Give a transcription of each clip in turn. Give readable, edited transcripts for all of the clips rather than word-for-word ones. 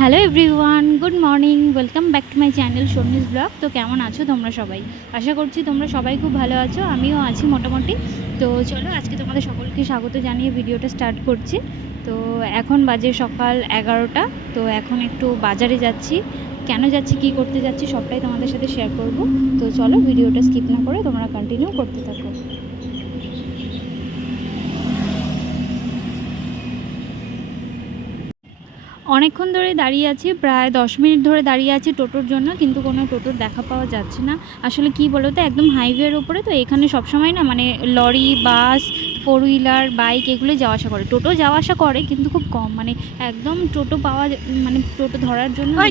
Hello everyone, good morning, welcome back to my channel Sharmi's blog. তো কেমন আছো তোমরা সবাই? আশা করছি তোমরা সবাই খুব ভালো আছো, আমিও আছি মোটামুটি। তো চলো আজকে তোমাদের সকলকে স্বাগত জানিয়ে ভিডিওটা স্টার্ট করছি। তো এখন বাজে সকাল 11টা। তো এখন একটু বাজারে যাচ্ছি। কেন যাচ্ছি, কী করতে যাচ্ছি সবটাই তোমাদের সাথে শেয়ার করব। তো চলো ভিডিওটা স্কিপ না করে তোমরা কন্টিনিউ করতে থাকো। অনেকক্ষণ ধরে দাঁড়িয়ে আছি, প্রায় 10 মিনিট ধরে দাঁড়িয়ে আছি টোটোর জন্য, কিন্তু কোনো টোটোর দেখা পাওয়া যাচ্ছে না। আসলে কি বলো তো, একদম হাইওয়ের ওপরে, তো এখানে সবসময় না মানে লরি, বাস, 4 হুইলার, বাইক এগুলো যাওয়া আসা করে। টোটো যাওয়া আসা করে কিন্তু খুব কম, মানে একদম টোটো পাওয়া মানে টোটো ধরার জন্য ওই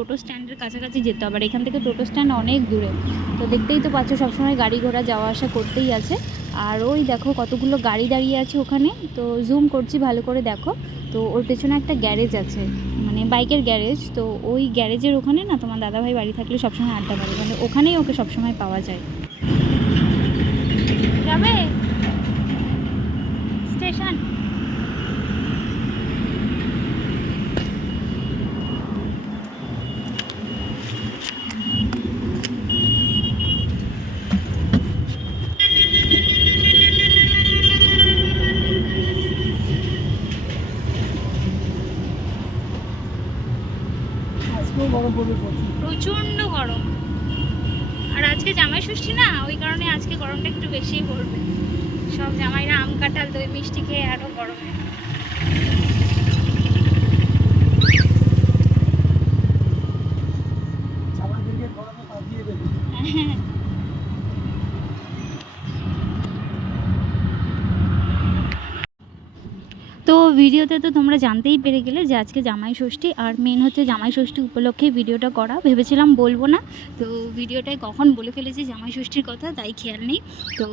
টোটো স্ট্যান্ডের কাছাকাছি যেতে হবে। আর এখান থেকে টোটো স্ট্যান্ড অনেক দূরে। তো দেখতেই তো পাচ্ছ সবসময় গাড়ি ঘোড়া যাওয়া আসা করতেই আছে। আর ওই দেখো কতগুলো গাড়ি দাঁড়িয়ে আছে ওখানে। তো জুম করছি ভালো করে দেখো। তো ওর পেছনে একটা গ্যারেজ আছে, মানে বাইকের গ্যারেজ। তো ওই গ্যারেজের ওখানে না তোমার দাদাভাই বাড়ি থাকলে সবসময় আড্ডা মারে, মানে ওখানেই ওকে সবসময় পাওয়া যায়। যাবে স্টেশন? প্রচণ্ড গরম। আর আজকে জামাই ষষ্ঠী না, ওই কারণে আজকে গরমটা একটু বেশিই পড়বে। সব জামাইরা আম কাঁঠাল দই মিষ্টি খেয়ে আরও গরমে। তো ভিডিওতে তো তোমরা জানতেই পেরে গেলে যে আজকে জামাই ষষ্ঠী, আর মেন হচ্ছে জামাই ষষ্ঠী উপলক্ষে ভিডিওটা করা। ভেবেছিলাম বলবো না, তো ভিডিওটায় কখন বলে ফেলেছি জামাই ষষ্ঠীর কথা, তাই খেয়াল নেই। তো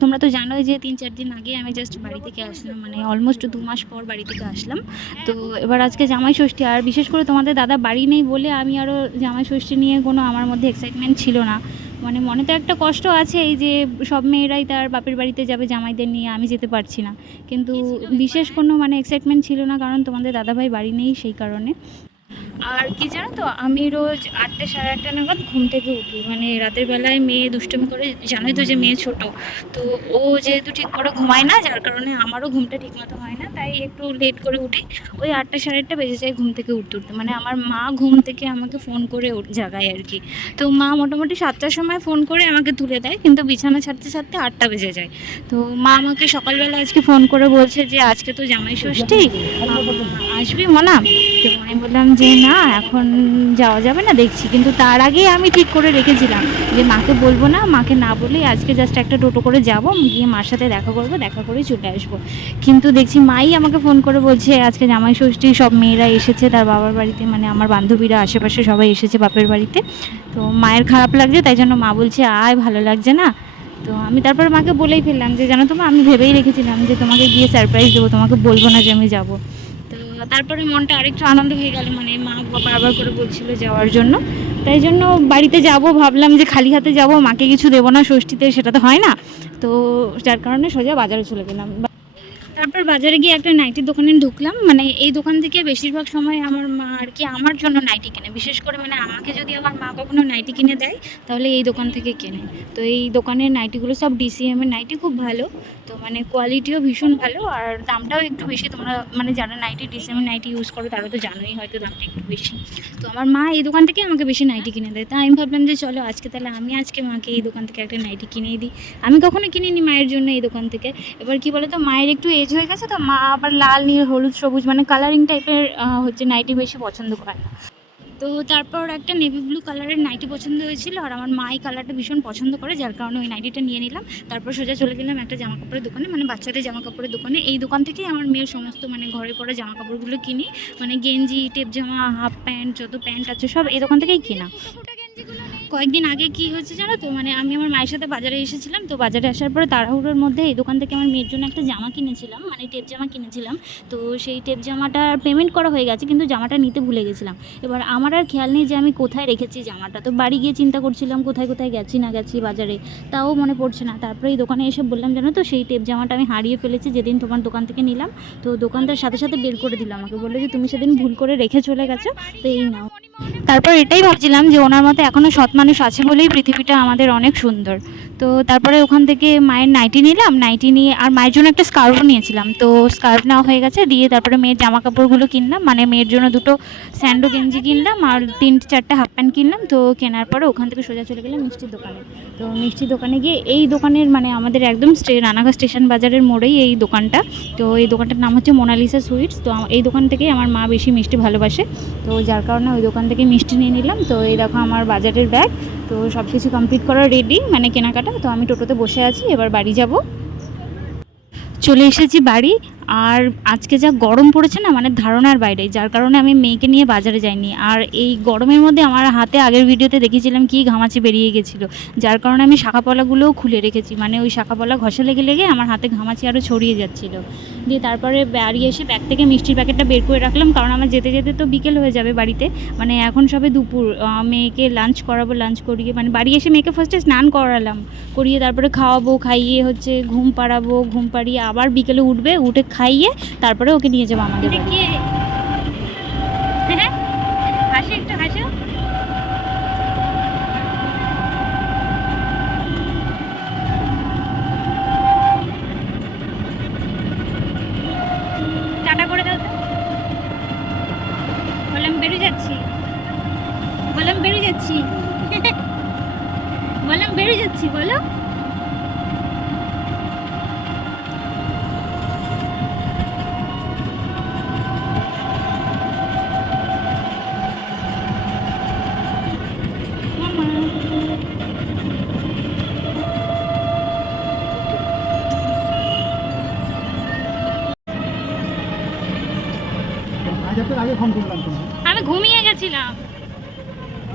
তোমরা তো জানোই যে 3-4 দিন আগে আমি জাস্ট বাড়ি থেকে আসলাম, মানে অলমোস্ট 2 মাস পর বাড়ি থেকে আসলাম। তো এবার আজকে জামাই ষষ্ঠী, আর বিশেষ করে তোমাদের দাদা বাড়ি নেই বলে আমি আরও জামাই ষষ্ঠী নিয়ে কোনো আমার মধ্যে এক্সাইটমেন্ট ছিল না। মানে মনে তো একটা কষ্ট আছে, এই যে সব মেয়েরাই তার বাপের বাড়িতে যাবে জামাইদের নিয়ে, আমি যেতে পারছি না। কিন্তু বিশেষ কোনো মানে এক্সাইটমেন্ট ছিল না, কারণ তোমাদের দাদাভাই বাড়ি নেই সেই কারণে। আর কি জানো তো, আমি রোজ 8টা 8:30 নাগাদ ঘুম থেকে উঠি। মানে রাতের বেলায় মেয়ে দুষ্টুমি করে, জানোই তো যে মেয়ে ছোট, তো ও যেহেতু ঠিক করে ঘুমায় না, যার কারণে আমারও ঘুমটা ঠিকমতো হয় না, তাই একটু লেট করে উঠি। ওই 8টা 8:30 বেজে যায় ঘুম থেকে উঠতে উঠতে। মানে আমার মা ঘুম থেকে আমাকে ফোন করে জাগায় আর কি। তো মা মোটামুটি 7টার সময় ফোন করে আমাকে তুলে দেয়, কিন্তু বিছানা ছাড়তে ছাড়তে 8টা বেজে যায়। তো মা আমাকে সকালবেলা আজকে ফোন করে বলছে যে আজকে তো জামাই ষষ্ঠী, আসবি মনা? তো আমি বললাম যে না, এখন যাওয়া যাবে না, দেখছি। কিন্তু তার আগেই আমি ঠিক করে রেখেছিলাম যে মাকে বলবো না, মাকে না বলেই আজকে জাস্ট একটা টোটো করে যাব, গিয়ে মার সাথে দেখা করবো, দেখা করে চলে আসবো। কিন্তু দেখছি মাই আমাকে ফোন করে বলছে আজকে জামাই ষষ্ঠী, সব মেয়েরা এসেছে তার বাবার বাড়িতে, মানে আমার বান্ধবীরা আশেপাশে সবাই এসেছে বাপের বাড়িতে। তো মায়ের খারাপ লাগছে, তাই জন্য মা বলছে আয়, ভালো লাগছে না। তো আমি তারপর মাকে বলেই ফেললাম যে জানো তো মা, আমি ভেবেই রেখেছিলাম যে তোমাকে গিয়ে সারপ্রাইজ দেবো, তোমাকে বলবো না যে আমি যাবো। তো তারপরে মনটা আরেকটু আনন্দ হয়ে গেল, মানে মা বারবার করে বলছিল যাওয়ার জন্য, তাই জন্য বাড়িতে যাব ভাবলাম যে খালি হাতে যাব, মাকে কিছু দেবো না ষষ্ঠীতে, সেটা তো হয় না। তো যার কারণে সোজা বাজারে চলে গেলাম। তারপর বাজারে গিয়ে একটা নাইটির দোকানে ঢুকলাম। মানে এই দোকান থেকে বেশিরভাগ সময় আমার মা আর কি আমার জন্য নাইটি কেনে, বিশেষ করে মানে আমাকে যদি আমার মা কখনো নাইটি কিনে দেয় তাহলে এই দোকান থেকে কেনে। তো এই দোকানের নাইটিগুলো সব DCM এর নাইটি, খুব ভালো। তো মানে কোয়ালিটিও ভীষণ ভালো, আর দামটাও একটু বেশি। তোমরা মানে যারা DCM এর নাইটি ইউজ করো তারা তো জানোই হয়তো দামটা একটু বেশি। তো আমার মা এই দোকান থেকে আমাকে বেশি নাইটি কিনে দেয়, তাই আমি ভাবলাম যে চলো আজকে তাহলে আমি আজকে মাকে এই দোকান থেকে একটা নাইটি কিনেই দিই। আমি কখনো কিনিনি মায়ের জন্য এই দোকান থেকে। এবার কি বলে তো, মায়ের একটু এজ হয়ে গেছে, তো মা আবার লাল, নীল, হলুদ, সবুজ মানে কালারিং টাইপের হচ্ছে নাইটি বেশি পছন্দ করে না। তো তারপর একটা নেভি ব্লু কালারের নাইটি পছন্দ হয়েছিল, আর আমার মা এই কালারটা ভীষণ পছন্দ করে, যার কারণে ওই নাইটিটা নিয়ে নিলাম। তারপর সোজা চলে গেলাম একটা জামা কাপড়ের দোকানে, মানে বাচ্চাদের জামা কাপড়ের দোকানে। এই দোকান থেকেই আমার মেয়ের সমস্ত মানে ঘরে পরা জামা কাপড়গুলো কিনি, মানে গেঞ্জি, টেপ জামা, হাফ প্যান্ট, যত প্যান্ট আছে সব এই দোকান থেকেই কেনা। কয়েকদিন আগে কি হয়েছে জানো তো, মানে আমি আমার মায়ের সাথে বাজারে এসেছিলাম, তো বাজারে আসার পরে তাড়াহুড়োর মধ্যে এই দোকান থেকে আমার মেয়ের জন্য একটা জামা কিনেছিলাম, মানে টেপ জামা কিনেছিলাম। তো সেই টেপ জামাটার পেমেন্ট করা হয়ে গেছে, কিন্তু জামাটা নিতে ভুলে গেছিলাম। এবার আমার আর খেয়াল নেই যে আমি কোথায় রেখেছি জামাটা, তো বাড়ি গিয়ে চিন্তা করছিলাম কোথায় কোথায় গেছি না গেছি বাজারে, তাও মনে পড়ছে না। তারপরে এই দোকানে এসে বললাম জানো তো, সেই টেপ জামাটা আমি হারিয়ে ফেলেছি যেদিন তোমার দোকান থেকে নিলাম। তো দোকানদার সাথে সাথে বের করে দিল আমাকে, বললো যে তুমি সেদিন ভুল করে রেখে চলে গেছো, তো এই নাও। তারপর এটাই ভাবছিলাম যে ওনার মতো এখনও সৎ মানুষ আছে বলেই পৃথিবীটা আমাদের অনেক সুন্দর। তো তারপরে ওখান থেকে মায়ের নাইটি নিলাম, নাইটি নিয়ে আর মায়ের জন্য একটা স্কার্ফও নিয়েছিলাম, তো স্কার্ফ নেওয়া হয়ে গেছে। দিয়ে তারপরে মেয়ের জামা কাপড়গুলো কিনলাম, মানে মেয়ের জন্য দুটো স্যান্ডো গেঞ্জি কিনলাম আর 3-4টা হাফ প্যান্ট কিনলাম। তো কেনার পরে ওখান থেকে সোজা চলে গেলাম মিষ্টির দোকানে। তো মিষ্টির দোকানে গিয়ে এই দোকানের মানে আমাদের একদম রানাঘাট স্টেশন বাজারের মোড়েই এই দোকানটা। তো এই দোকানটার নাম হচ্ছে মোনালিসা সুইটস। তো এই দোকান থেকেই আমার মা বেশি মিষ্টি ভালোবাসে, তো যার কারণে ওই দোকান থেকে মিষ্টি নিয়ে নিলাম। তো এই দেখো আমার বাজারের ব্যাগ, তো সব কিছু কমপ্লিট করা রেডি, মানে কেনাকাটা। তো আমি টোটোতে বসে আছি, এবার বাড়ি যাব। চলে এসেছি বাড়ি। আর আজকে যা গরম পড়েছে না, মানে ধারণার বাইরে, যার কারণে আমি মেয়েকে নিয়ে বাজারে যাইনি। আর এই গরমের মধ্যে আমার হাতে আগের ভিডিওতে দেখেছিলাম কি ঘামাচি বেরিয়ে গেছিলো, যার কারণে আমি শাঁখাপলাগুলোও খুলে রেখেছি, মানে ওই শাঁখাপলা ঘষা লেগে লেগে আমার হাতে ঘামাচি আরও ছড়িয়ে যাচ্ছিলো। দিয়ে তারপরে বাড়ি এসে ব্যাগ থেকে মিষ্টির প্যাকেটটা বের করে রাখলাম, কারণ আমার যেতে যেতে তো বিকেল হয়ে যাবে বাড়িতে, মানে এখন সবে দুপুর। মেয়েকে লাঞ্চ করাবো, লাঞ্চ করিয়ে মানে বাড়ি এসে মেয়েকে ফার্স্টে স্নান করালাম, করিয়ে তারপরে খাওয়াবো, খাইয়ে হচ্ছে ঘুম পাড়াবো, ঘুম পাড়িয়ে আবার বিকেলে উঠবে, উঠে খাইয়ে তারপরে ওকে নিয়ে যাবো আমাদের বাড়ি। হাসি একটু হাসো। টাটা করে দাও তো। বললাম বেরিয়ে যাচ্ছি, বললাম বেরিয়ে যাচ্ছি, বললাম বেরিয়ে যাচ্ছি, বলো। আগে ফোন করলাম তুমি, আমি ঘুমিয়ে গেছিলাম।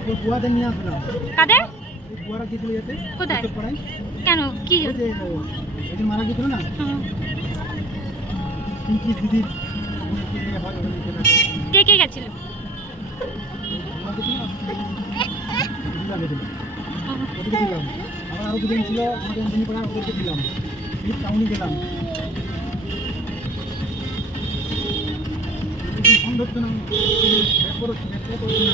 ওই বুয়াদের নিয়ে আসলাম। কাদের? ওই বুয়ারা গিয়েছিল যেতে কোথায়? পড়াই কেন কি? ওই যে ওইদিন মারা গিয়েছিল না, কি দিদির হয় ওখানে। কে কে গেছিল? ওদেরকে দিলাম, আবার আরো দুজন ছিল আমাদের এমনি পড়া, ওদেরকে দিলাম। টাউনে গেলাম, ফোন ধরতো না, ব্যাক করছে না।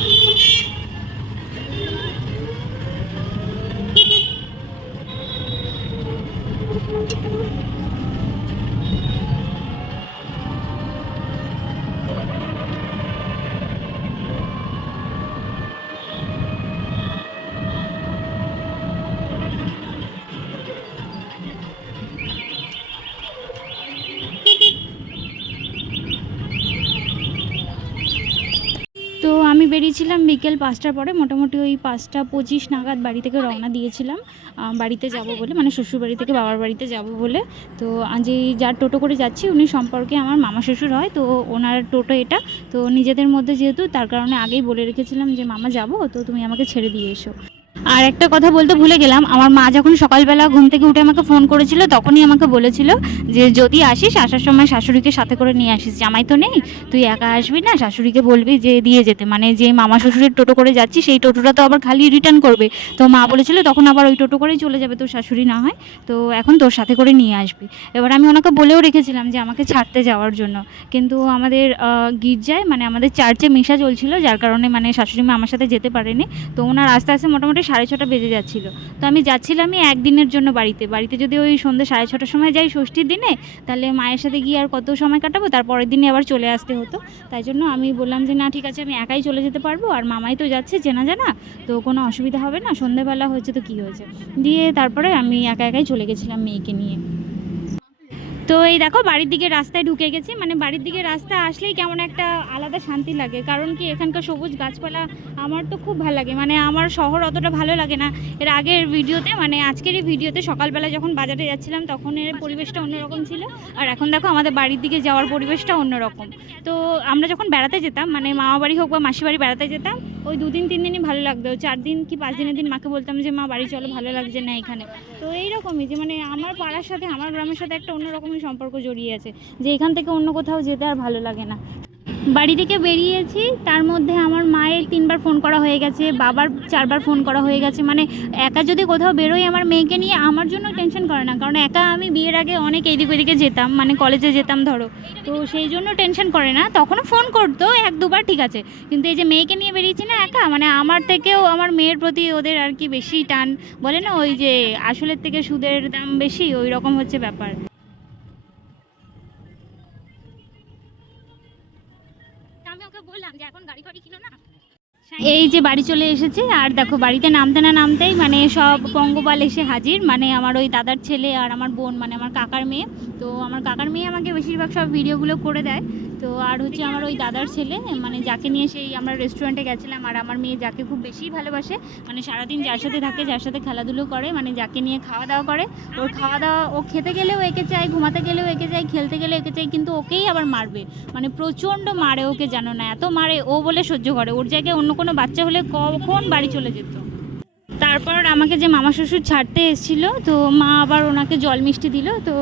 তো আমি বেরিয়েছিলাম বিকেল 5টার পরে, মোটামুটি ওই 5টা 25 নাগাদ বাড়ি থেকে রওনা দিয়েছিলাম বাড়িতে যাব বলে, মানে শ্বশুর বাড়ি থেকে বাবার বাড়িতে যাব বলে। তো আজ যার টোটো করে যাচ্ছি উনি সম্পর্কে আমার মামা শ্বশুর হয়, তো ওনার টোটো এটা। তো নিজেদের মধ্যে যেহেতু, তার কারণে আগেই বলে রেখেছিলাম যে মামা যাব, তো তুমি আমাকে ছেড়ে দিয়ে এসো। আর একটা কথা বলতে ভুলে গেলাম, আমার মা যখন সকালবেলা ঘুম থেকে উঠে আমাকে ফোন করেছিল, তখনই আমাকে বলেছিল যে যদি আসিস, আসার সময় শাশুড়িকে সাথে করে নিয়ে আসিস, জামাই তো নেই, তুই একা আসবি না, শাশুড়িকে বলবি যে দিয়ে যেতে, মানে যে মামা শ্বশুরের টোটো করে যাচ্ছি সেই টোটোটা তো আবার খালি রিটার্ন করবে। তো মা বলেছিল তখন আবার ওই টোটো করেই চলে যাবে তোর শাশুড়ি না হয়, তো এখন তোর সাথে করে নিয়ে আসবি। এবার আমি ওনাকে বলেও রেখেছিলাম যে আমাকে ছাড়তে যাওয়ার জন্য, কিন্তু আমাদের গির্জায় মানে আমাদের চার্চে মিশা চলছিল, যার কারণে মানে শাশুড়ি মা আমার সাথে যেতে পারেনি। তো ওনার আস্তে আস্তে মোটামুটি 6:30 বেজে যাচ্ছিলো। তো আমি যাচ্ছিলামই একদিনের জন্য বাড়িতে যদি ওই সন্ধ্যে 6:30টার সময় যাই ষষ্ঠীর দিনে, তাহলে মায়ের সাথে গিয়ে আর কত সময় কাটাবো, তারপরের দিনে আবার চলে আসতে হতো। তাই জন্য আমি বললাম যে না ঠিক আছে, আমি একাই চলে যেতে পারবো, আর মামাই তো যাচ্ছে চেনা জানা, তো কোনো অসুবিধা হবে না, সন্ধ্যেবেলা হয়েছে তো কী হয়েছে। দিয়ে তারপরে আমি একাই চলে গেছিলাম মেয়েকে নিয়ে। তো এই দেখো বাড়ির দিকে রাস্তায় ঢুকে গেছি, মানে বাড়ির দিকে রাস্তা আসলেই কেমন একটা আলাদা শান্তি লাগে, কারণ কি এখানকার সবুজ গাছপালা আমার তো খুব ভালো লাগে। মানে আমার শহর অতটা ভালো লাগে না। এর আগের ভিডিওতে মানে আজকের এই ভিডিওতে সকালবেলা যখন বাজারে যাচ্ছিলাম তখন এর পরিবেশটা অন্যরকম ছিল, আর এখন দেখো আমাদের বাড়ির দিকে যাওয়ার পরিবেশটা অন্যরকম। তো আমরা যখন বেড়াতে যেতাম, মানে মামা বাড়ি হোক বা মাসি বাড়ি বেড়াতে যেতাম, ওই 2 দিন 3 দিনই ভালো লাগতো। 4 দিন কি 5 দিনের দিন মাকে বলতাম যে মা বাড়ি চলো, ভালো লাগছে না এখানে। তো এইরকমই যে মানে আমার পাড়ার সাথে আমার গ্রামের সাথে একটা অন্যরকমই সম্পর্ক জড়িয়ে আছে, যে এখান থেকে অন্য কোথাও যেতে আর ভালো লাগে না। বাড়ি থেকে বেরিয়েছি, তার মধ্যে আমার মায়ের 3বার ফোন করা হয়ে গেছে, বাবার 4বার ফোন করা হয়ে গেছে। মানে একা যদি কোথাও বেরোই আমার মেয়েকে নিয়ে, আমার জন্য টেনশন করে না, কারণ একা আমি বিয়ের আগে অনেক এদিক ওদিকে যেতাম, মানে কলেজে যেতাম ধরো, তো সেই জন্য টেনশন করে না। তখনও ফোন করতো 1-2বার, ঠিক আছে, কিন্তু এই যে মেয়েকে নিয়ে বেরিয়েছি না একা, মানে আমার থেকেও আমার মেয়ের প্রতি ওদের আর কি বেশি টান, বলে না ওই যে আসলের থেকে সুদের দাম বেশি, ওই রকম হচ্ছে ব্যাপার। আমি ওকে বললাম যে এখন গাড়ি ফাড়ি ছিল না। এই যে বাড়ি চলে এসেছে, আর দেখো বাড়িতে নামতে না নামতেই মানে সব পঙ্গপাল এসে হাজির, মানে আমার ওই দাদার ছেলে আর আমার বোন, মানে আমার কাকার মেয়ে। তো আমার কাকার মেয়ে আমাকে বেশিরভাগ সব ভিডিওগুলো করে দেয়। তো আর হচ্ছে আমার ওই দাদার ছেলে, মানে যাকে নিয়ে সেই আমরা রেস্টুরেন্টে গেছিলাম, আর আমার মেয়ে যাকে খুব বেশি ভালোবাসে, মানে সারাদিন যার সাথে থাকে, যার সাথে খেলাধুলো করে, মানে যাকে নিয়ে খাওয়া দাওয়া করে, ওর খাওয়া দাওয়া, ও খেতে গেলেও একে চাই, ঘুমাতে গেলেও একে চাই, খেলতে গেলে একে চাই, কিন্তু ওকেই আবার মারবে, মানে প্রচণ্ড মারে ওকে, জানো না, এত মারে ও বলে সহ্য করে। ওর জায়গায় অন্য কোনো বাচ্চা হলে কখন বাড়ি চলে যেত। তারপর আমাকে যে মামা শ্বশুর ছাড়তে এসেছিল, তো মা আবার ওনাকে জল মিষ্টি দিল। তো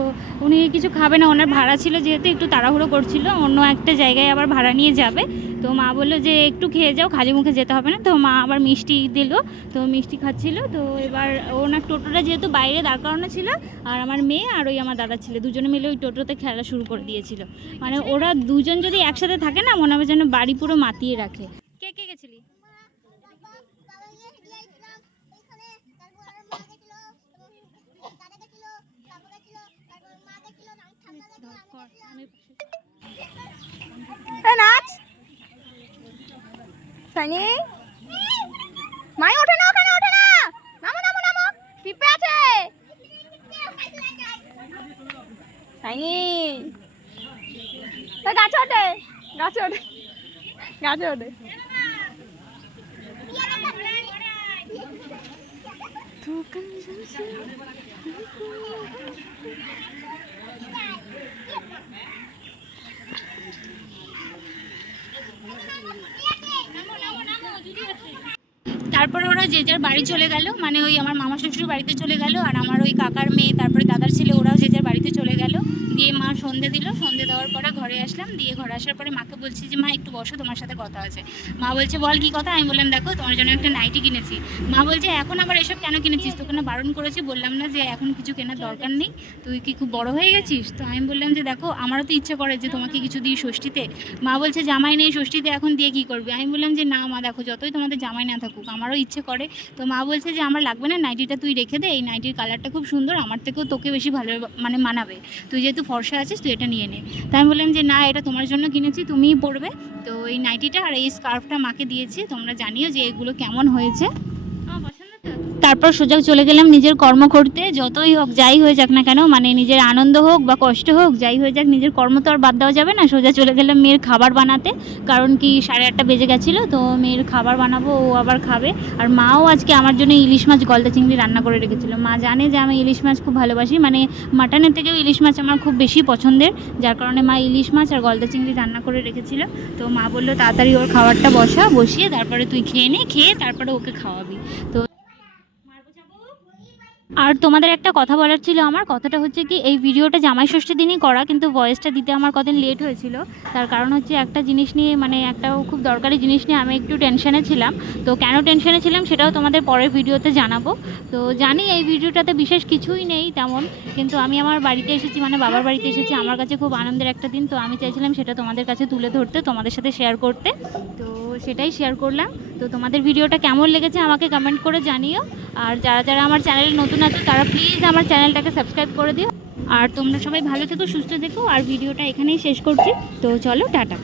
উনি কিছু খাবে না, ওনার ভাড়া ছিল যেহেতু, একটু তাড়াহুড়ো করছিল, অন্য একটা জায়গায় আবার ভাড়া নিয়ে যাবে। তো মা বললো যে একটু খেয়ে যাও, খালি মুখে যেতে হবে না। তো মা আবার মিষ্টি দিল, তো মিষ্টি খাচ্ছিল। তো এবার ওনার টোটোটা যেহেতু বাইরে দাঁড় করানো ছিল, আর আমার মেয়ে আর ওই আমার দাদার ছেলে দুজনে মিলে ওই টোটোতে খেলা শুরু করে দিয়েছিল। মানে ওরা দুজন যদি একসাথে থাকে না, মনে হবে যেন বাড়ি পুরো মাতিয়ে রাখে। কে কে গেছিলি? নাচ সাইনি, মাই ওঠে না, ওখানে ওঠে না, নামো নামো নামো, পিঁপড়ে আছে সাইনি, গাছে ওঠে, গাছে ওঠে, গাছে ওঠে। তারপর ওরা যে যার বাড়ি চলে গেল, মানে ওই আমার মামা শ্বশুর বাড়িতে চলে গেল, আর আমার ওই কাকার মেয়ে তারপরে দাদার ছেলে ওরাও যে যার বাড়িতে চলে গেল। দিয়ে মা সন্ধে দিল, সন্ধে দেওয়ার পরে ঘরে আসলাম। দিয়ে ঘরে আসার পরে মাকে বলছি যে মা একটু বসো, তোমার সাথে কথা আছে। মা বলছে বল কী কথা। আমি বললাম দেখো তোমার জন্য একটা নাইটি কিনেছি। মা বলছে এখন আবার এসব কেন কিনেছিস, তোকে না বারণ করেছি, বললাম না যে এখন কিছু কেনার দরকার নেই, তুই কি খুব বড় হয়ে গেছিস। তো আমি বললাম যে দেখো আমারও তো ইচ্ছে করে যে তোমাকে কিছু দিই ষষ্ঠীতে। মা বলছে জামাই নেই ষষ্ঠীতে, এখন দিয়ে কী করবি। আমি বললাম যে না মা দেখো যতই তোমাদের জামাই না থাকুক আমারও ইচ্ছে করে। তো মা বলছে যে আমার লাগবে না, নাইটিটা তুই রেখে দে, এই নাইটির কালারটা খুব সুন্দর, আমার থেকেও তোকে বেশি ভালো মানে মানাবে, তুই যেহেতু ফর্সা আছিস তুই এটা নিয়ে নে। তাই আমি বললাম যে না এটা তোমার জন্য কিনেছি, তুমিই পরবে। তো এই নাইটিটা আর এই স্কার্ফটা মাকে দিয়েছি, তোমরা জানিও যে এগুলো কেমন হয়েছে। তারপর সোজা চলে গেলাম নিজের কর্ম করতে, যতই হোক যাই হয়ে যাক না কেন, মানে নিজের আনন্দ হোক বা কষ্ট হোক যাই হয়ে যাক, নিজের কর্ম তো আর বাদ দেওয়া যাবে না। সোজা চলে গেলাম মেয়ের খাবার বানাতে, কারণ কি 8:30 বেজে গেছিলো, তো মেয়ের খাবার বানাবো, ও আবার খাবে। আর মাও আজকে আমার জন্য ইলিশ মাছ গলদা চিংড়ি রান্না করে রেখেছিলো। মা জানে যে আমি ইলিশ মাছ খুব ভালোবাসি, মানে মাটনের থেকেও ইলিশ মাছ আমার খুব বেশি পছন্দের, যার কারণে মা ইলিশ মাছ আর গলদা চিংড়ি রান্না করে রেখেছিল। তো মা বললো তাড়াতাড়ি ওর খাবারটা বসিয়ে তারপরে তুই খেয়ে নে, খেয়ে তারপরে ওকে খাওয়াবি। তো আর তোমাদের একটা কথা বলার ছিল, আমার কথাটা হচ্ছে কি এই ভিডিওটা জামাই ষষ্ঠীর দিনই করা, কিন্তু ভয়েসটা দিতে আমার কদিন লেট হয়েছিল। তার কারণ হচ্ছে একটা জিনিস নিয়ে, মানে একটা খুব দরকারি জিনিস নিয়ে আমি একটু টেনশনে ছিলাম। তো কেন টেনশনে ছিলাম সেটাও তোমাদের পরের ভিডিওতে জানাবো। তো জানি এই ভিডিওটাতে বিশেষ কিছুই নেই তেমন, কিন্তু আমি আমার বাড়িতে এসেছি, মানে বাবার বাড়িতে এসেছি, আমার কাছে খুব আনন্দের একটা দিন। তো আমি চাইছিলাম সেটা তোমাদের কাছে তুলে ধরতে, তোমাদের সাথে শেয়ার করতে, তো সেটাই শেয়ার করলাম। তো তোমাদের ভিডিওটা কেমন লেগেছে আমাকে কমেন্ট করে জানিও। আর যারা যারা আমার চ্যানেলে নতুন আছো তারা প্লিজ আমার চ্যানেলটাকে সাবস্ক্রাইব করে দিও। আর তোমরা সবাই ভালো থেকো, সুস্থ থেকো। আর ভিডিওটা এখানেই শেষ করছি, তো চলো টাটা।